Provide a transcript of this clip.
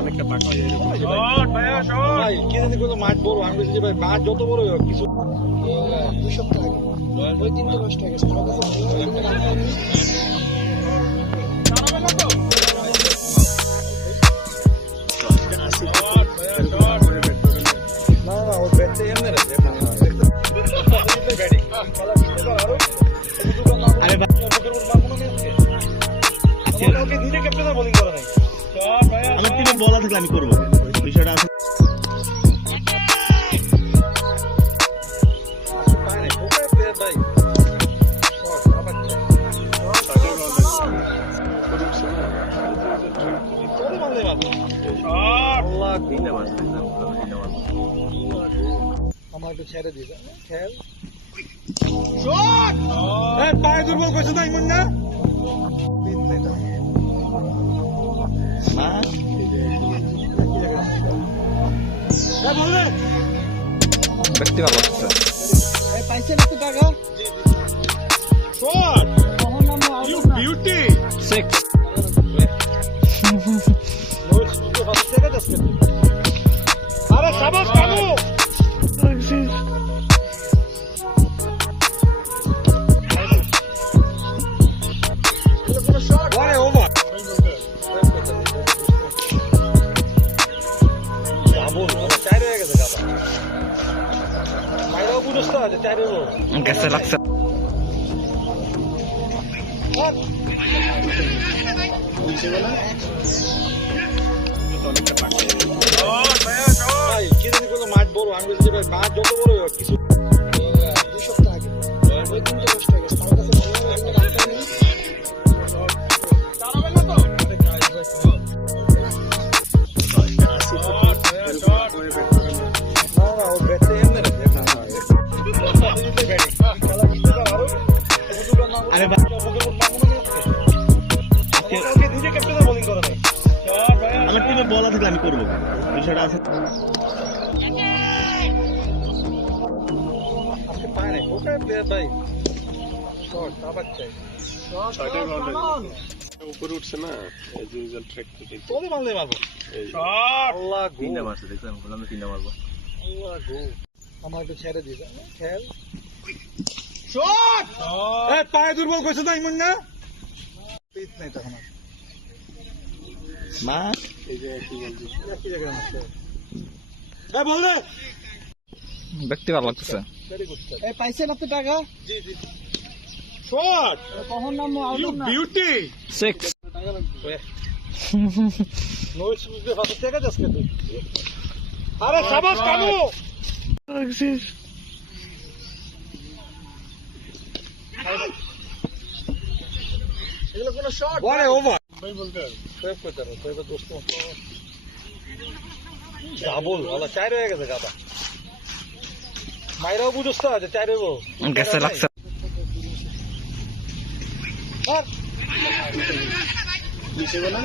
অনেকটা পাকা হয়ে যাবে ভাই কি জানি কোনো মাছ বড় আমি বলছি যে ভাই মাছ যত বড় হোক কিছু 2 সপ্তাহ আগে ওই দিনটা নষ্ট হয়ে গেছে আমার কাছে ভালো লাগে না না ওর ব্যাটটা এমনি রেখে আরে ওকে নিজে ক্যাপ্টেন বোলিং করে নাই আমার টিমে বলা থাকলে আমি করবো বিষয়টা আছে ভাই আমার একটু ছেড়ে দিবে খেল পায়ে দুর্বল করছে না ইমন না বললে ব্যক্তি ভালো আছে পাইছেন একটু টাকা শট কখন নাম ইউ বিউটি 6 নোটস তো হাতে থেকে যাচ্ছে আরে শাবাশ কামু আরে ওভার ডাবল ওরা চাইরে হয়ে গেছে গাবা মাইরাও বুঝছ না যে চাইরে ও গেছে লাগছে অনেকটা পাকা হয়ে যাবে ভাই কি জানি কোনো মাছ বড় আমি বলছি যে ভাই মাছ যত বড় হোক কিছু 2 সপ্তাহ আগে ওই দিনটা নষ্ট হয়ে গেছে আমার কাছে ভালো লাগে না না ওর ব্যাটটা এমনি রেখে আরে ওকে নিজে ক্যাপ্টেন বোলিং করে নাই আমার টিমে বলা থাকলে আমি করবো বিষয়টা আছে আজকে পায় নাই ওকে প্লেয়ার ভাই শট আবার চাই উপরে উঠছে না এজ ইউজুয়াল ট্র্যাক থেকে তোলে মারলে মারবো আল্লাহ গো মারছে দেখলাম বললাম আমি 3টা মারবো আল্লাহ গো আমার একটু ছেড়ে দিবে খেল শট পায়ে দুর্বল করছে না ইমন না পিট নাই তখন আর। মা এই যে কি বলছিস কি জায়গায় মারছে বললে ব্যক্তি ভালো লাগছে ভেরি গুড স্যার পাইছেন আপনি টাকা জি জি শট কখন নাম ইউ বিউটি 6 নোটস বুঝতে হাতে থেকে যাচ্ছে তুই আরে শাবাশ কামু এগুলো কোনো শট আরে ওভার ভাই বলতে সেভ করতে পারো সেভ দোস্ত ডাবল ওলা চাইরে হয়ে গেছে গাবা মাইরাও বুঝছ না যে চাইরে ও গেছে লাগছে আর নিচে বলা